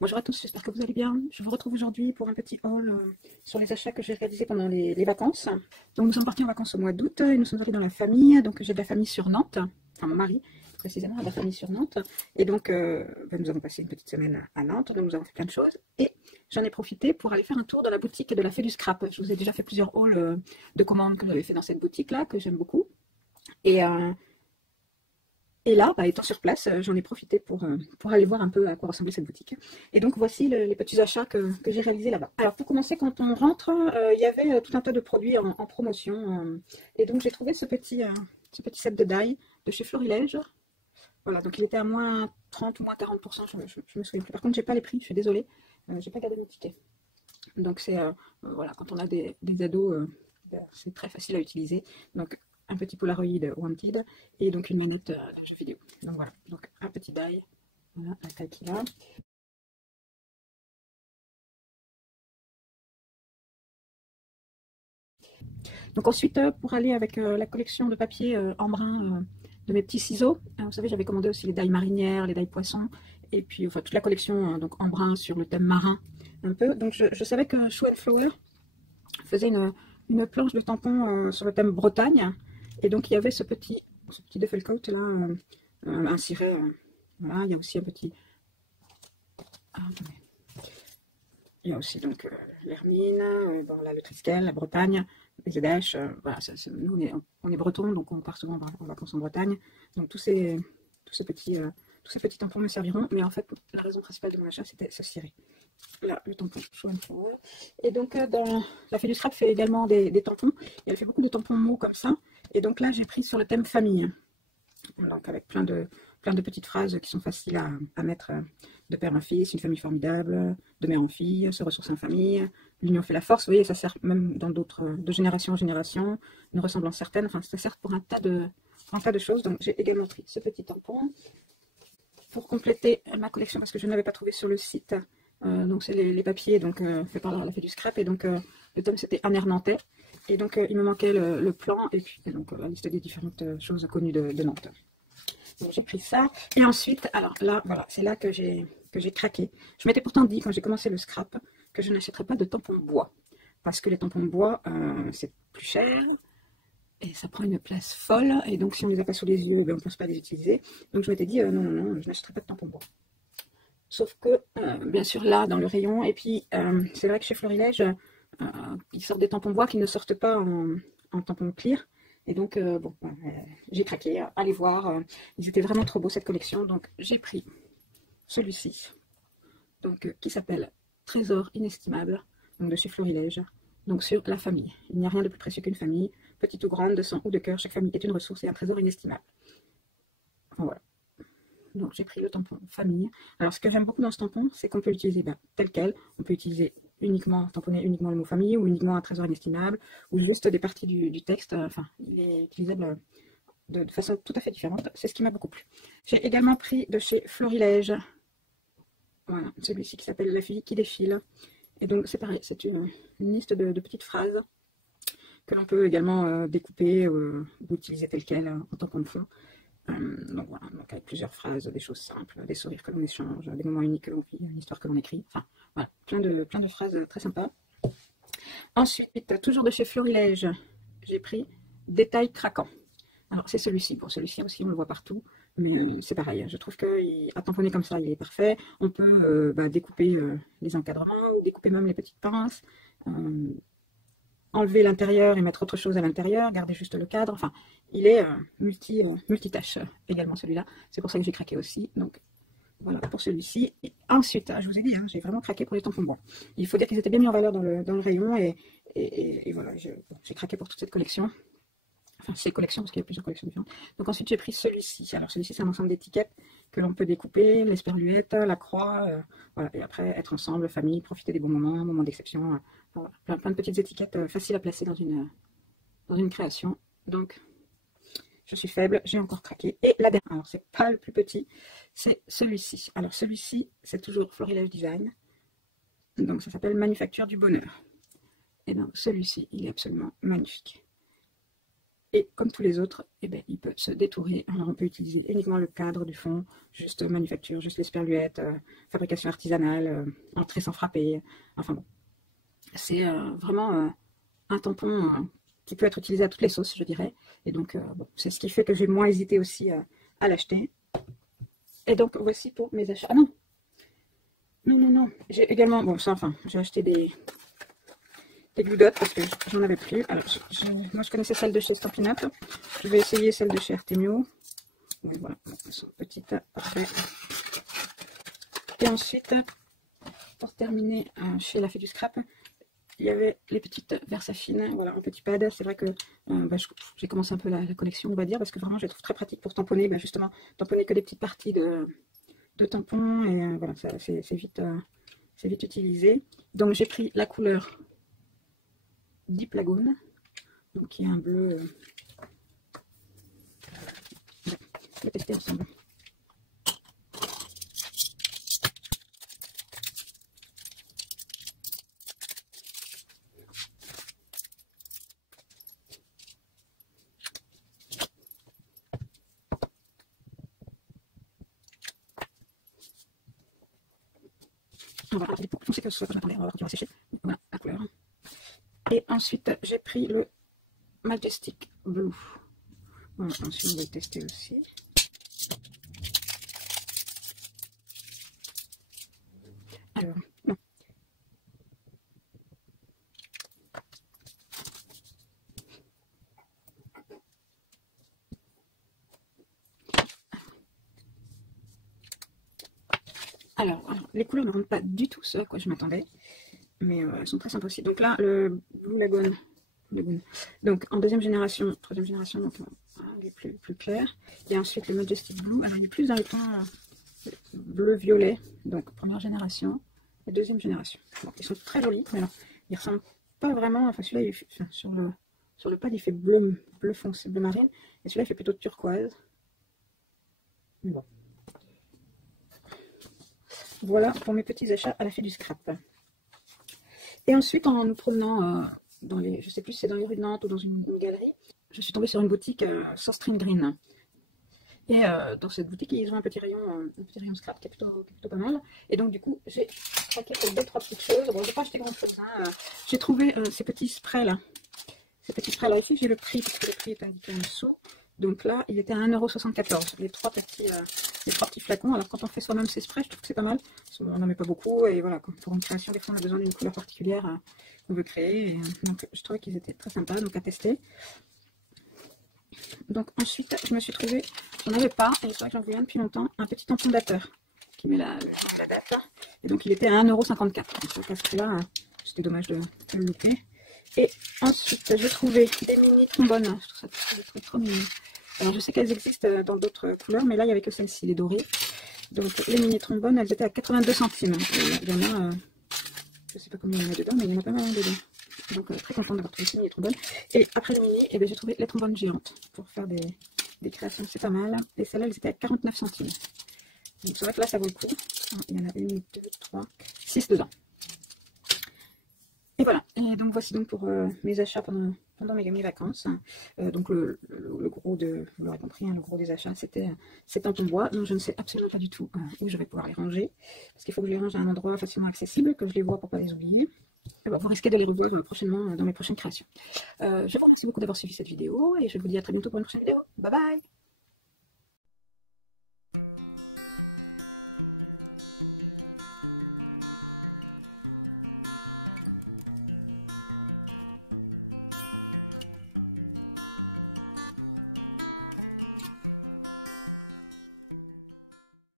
Bonjour à tous, j'espère que vous allez bien. Je vous retrouve aujourd'hui pour un petit haul sur les achats que j'ai réalisés pendant les vacances. Donc nous sommes partis en vacances au mois d'août et nous sommes allés dans la famille. Donc j'ai de la famille sur Nantes, enfin mon mari précisément a de la famille sur Nantes. Et donc nous avons passé une petite semaine à Nantes, donc nous avons fait plein de choses. Et j'en ai profité pour aller faire un tour dans la boutique de la Fée du Scrap. Je vous ai déjà fait plusieurs hauls de commandes que j'avais fait dans cette boutique-là, que j'aime beaucoup. Et là, étant sur place, j'en ai profité pour aller voir un peu à quoi ressemblait cette boutique. Et donc, voici les petits achats que j'ai réalisés là-bas. Alors, pour commencer, quand on rentre, il y avait tout un tas de produits en promotion. Et donc, j'ai trouvé ce petit set de die de chez Florilège. Voilà, donc il était à moins 30 ou moins 40%, je me souviens plus. Par contre, j'ai pas les prix, je suis désolée. J'ai pas gardé mon ticket. Donc, c'est, voilà, quand on a des ados, c'est très facile à utiliser. Donc, un petit Polaroid Wanted et donc une manette de jeu vidéo. Donc voilà, donc un petit die, voilà la taille qu'il a. Donc ensuite, pour aller avec la collection de papier en brun de mes petits ciseaux, vous savez, j'avais commandé aussi les die marinières, les die poissons, et puis enfin toute la collection donc en brun sur le thème marin un peu. Donc je savais que Shoe & Flower faisait une planche de tampons sur le thème Bretagne, et donc il y avait ce petit duffel coat là, un ciré, voilà, il y a aussi un petit... Ah, il y a aussi donc l'hermine, bon, là, le Triskel, la Bretagne, les Zédaches, voilà, nous on est bretons, donc on part souvent en vacances en Bretagne, donc tous ces petits tampons me serviront, mais en fait la raison principale de mon achat c'était ce ciré. Là, le tampon Shoe & Flower. Et donc dans la Fée du Scrap fait également des tampons, et elle fait beaucoup de tampons mous comme ça, et donc là j'ai pris sur le thème famille, donc avec plein de petites phrases qui sont faciles à mettre de père en fils, une famille formidable, de mère en fille, se ressourcer en famille, l'union fait la force, vous voyez, ça sert même dans d'autres, de génération en génération, une ressemblance certaine, enfin ça sert pour un tas de choses. Donc j'ai également pris ce petit tampon pour compléter ma collection parce que je n'avais pas trouvé sur le site. Donc c'est les papiers donc faits par la Fée du Scrap, et donc le thème c'était un air nantais, et donc il me manquait le plan et puis donc la liste des différentes choses connues de Nantes. Donc j'ai pris ça, et ensuite alors là voilà, c'est là que j'ai craqué. Je m'étais pourtant dit quand j'ai commencé le scrap que je n'achèterais pas de tampons bois parce que les tampons bois c'est plus cher et ça prend une place folle, et donc si on les a pas sous les yeux, ben, on ne pense pas les utiliser. Donc je m'étais dit non, je n'achèterai pas de tampons bois. Sauf que, bien sûr, là, dans le rayon, et puis c'est vrai que chez Florilège, ils sortent des tampons bois qui ne sortent pas en tampons clear. Et donc, bon, j'ai craqué, allez voir, ils étaient vraiment trop beaux cette collection, donc j'ai pris celui-ci, donc qui s'appelle Trésor inestimable, donc de chez Florilège, donc sur la famille. Il n'y a rien de plus précieux qu'une famille, petite ou grande, de sang ou de cœur, chaque famille est une ressource et un trésor inestimable. Voilà. Donc j'ai pris le tampon famille. Alors ce que j'aime beaucoup dans ce tampon, c'est qu'on peut l'utiliser tel quel. On peut utiliser tamponner uniquement le mot famille, ou uniquement un trésor inestimable, ou juste des parties du texte. Enfin, il est utilisable de façon tout à fait différente. C'est ce qui m'a beaucoup plu. J'ai également pris de chez Florilège, voilà, celui-ci qui s'appelle La fille qui défile. Et donc c'est pareil, c'est une liste de petites phrases que l'on peut également découper ou utiliser tel quel en tampon de fond. Donc voilà, donc avec plusieurs phrases, des choses simples, des sourires que l'on échange, des moments uniques que l'on vit, une histoire que l'on écrit, enfin voilà, plein de phrases très sympas. Ensuite, toujours de chez Florilège, j'ai pris Détail craquant. Alors c'est celui-ci, pour celui-ci aussi on le voit partout, mais c'est pareil, je trouve qu'à tamponner comme ça il est parfait. On peut découper les encadrements, découper même les petites pinces, enlever l'intérieur et mettre autre chose à l'intérieur, garder juste le cadre, enfin, il est multitâche également celui-là, c'est pour ça que j'ai craqué aussi, donc voilà pour celui-ci. Et ensuite, je vous ai dit, j'ai vraiment craqué pour les tampons. Bon, il faut dire qu'ils étaient bien mis en valeur dans le rayon, et voilà, j'ai craqué pour toute cette collection, enfin cette collection, parce qu'il y a plusieurs collections différentes. Donc ensuite j'ai pris celui-ci, alors celui-ci c'est un ensemble d'étiquettes que l'on peut découper, l'esperluette, la croix, voilà, et après être ensemble, famille, profiter des bons moments d'exception, voilà, plein de petites étiquettes faciles à placer dans une création. Donc je suis faible, j'ai encore craqué. Et la dernière, alors c'est pas le plus petit, c'est celui-ci. Alors celui-ci c'est toujours Florilège Design, donc ça s'appelle Manufacture du bonheur. Et donc celui-ci il est absolument magnifique. Et comme tous les autres, eh ben, il peut se détourer. Alors on peut utiliser uniquement le cadre du fond, juste manufacture, juste les sperluettes, fabrication artisanale, entrée sans frapper. Enfin bon, c'est vraiment un tampon qui peut être utilisé à toutes les sauces, je dirais. Et donc, bon, c'est ce qui fait que j'ai moins hésité aussi à l'acheter. Et donc, voici pour mes achats. Ah non, non. J'ai également, bon, ça, enfin, j'ai acheté des Glue Dot parce que j'en avais plus. Alors, moi, je connaissais celle de chez Stampin' Up. Je vais essayer celle de chez Artemio. Donc, voilà, elles sont petites, parfait. Et ensuite, pour terminer, chez La Fée du Scrap, il y avait les petites Versafine, voilà, un petit pad. C'est vrai que j'ai commencé un peu la collection, on va dire, parce que vraiment, je les trouve très pratique pour tamponner, justement, tamponner que des petites parties de tampons, et voilà, c'est vite utilisé. Donc, j'ai pris la couleur Deep Lagoon, donc qui est un bleu. On va tester ensemble. On va regarder pour foncé que ce soit, attendez, on va voir qu'il va sécher. Voilà la couleur. Et ensuite, j'ai pris le Majestic Blue. Voilà, ensuite, je vais tester aussi. Alors, non. Alors, les couleurs ne rendent pas du tout ce à quoi je m'attendais, mais elles sont très sympas aussi. Donc là, le Blue Lagoon. Donc en deuxième génération, troisième génération, donc il est plus clair. Et ensuite le Majestic Blue, alors, il est plus dans le ton bleu-violet, donc première génération et deuxième génération. Donc ils sont très jolis, mais alors ils ressemblent pas vraiment. Enfin celui-là, enfin, sur le pad, il fait bleu foncé, bleu marine, et celui-là il fait plutôt turquoise. Mais bon. Voilà pour mes petits achats à La Fée du Scrap. Et ensuite, en nous promenant dans les, je sais plus si c'est dans les rues de Nantes ou dans une galerie, je suis tombée sur une boutique sans string green. Et dans cette boutique, ils ont un petit rayon scrap qui est plutôt pas mal. Et donc du coup, j'ai craqué pour 2-3 petites choses. Bon, j'ai pas acheté grand chose. Hein. J'ai trouvé ces petits sprays là. Ces petits sprays là ici, j'ai le prix parce que le prix est indiqué en dessous. Donc là, il était à 1,74 €. Les trois petits flacons. Alors quand on fait soi-même ces sprays, je trouve que c'est pas mal. On n'en met pas beaucoup. Et voilà, pour une création, des fois on a besoin d'une couleur particulière qu'on veut créer. Et, donc je trouvais qu'ils étaient très sympas, donc à tester. Donc ensuite, je me suis trouvé, j'en avais pas, et c'est vrai que j'en voulais un depuis longtemps, un petit tampon dateur qui met la date. Et donc il était à 1,54 €. Donc à ce prix-là, c'était dommage de le louper. Et ensuite, j'ai trouvé des mini trombones. Je trouve ça trop mignon. Alors je sais qu'elles existent dans d'autres couleurs, mais là il n'y avait que celle-ci, les dorées. Donc les mini trombones, elles étaient à 82 centimes. Il y en a, je sais pas combien il y en a dedans, mais il y en a pas mal dedans. Donc très contente d'avoir trouvé ces mini trombones. Et après le mini, eh j'ai trouvé les trombones géantes pour faire des créations, c'est pas mal. Et celles-là, elles étaient à 49 centimes. Donc c'est vrai que là ça vaut le coup. Il y en a 1, 2, 3, 6 dedans. Et voilà, et donc voici donc pour mes achats pendant mes vacances. Donc le gros vous l'aurez compris, hein, le gros des achats, c'était ces tampons bois. Donc je ne sais absolument pas du tout où je vais pouvoir les ranger. Parce qu'il faut que je les range à un endroit facilement accessible, que je les vois pour ne pas les oublier. Et bon, vous risquez de les revoir prochainement dans mes prochaines créations. Je vous remercie beaucoup d'avoir suivi cette vidéo et je vous dis à très bientôt pour une prochaine vidéo. Bye bye!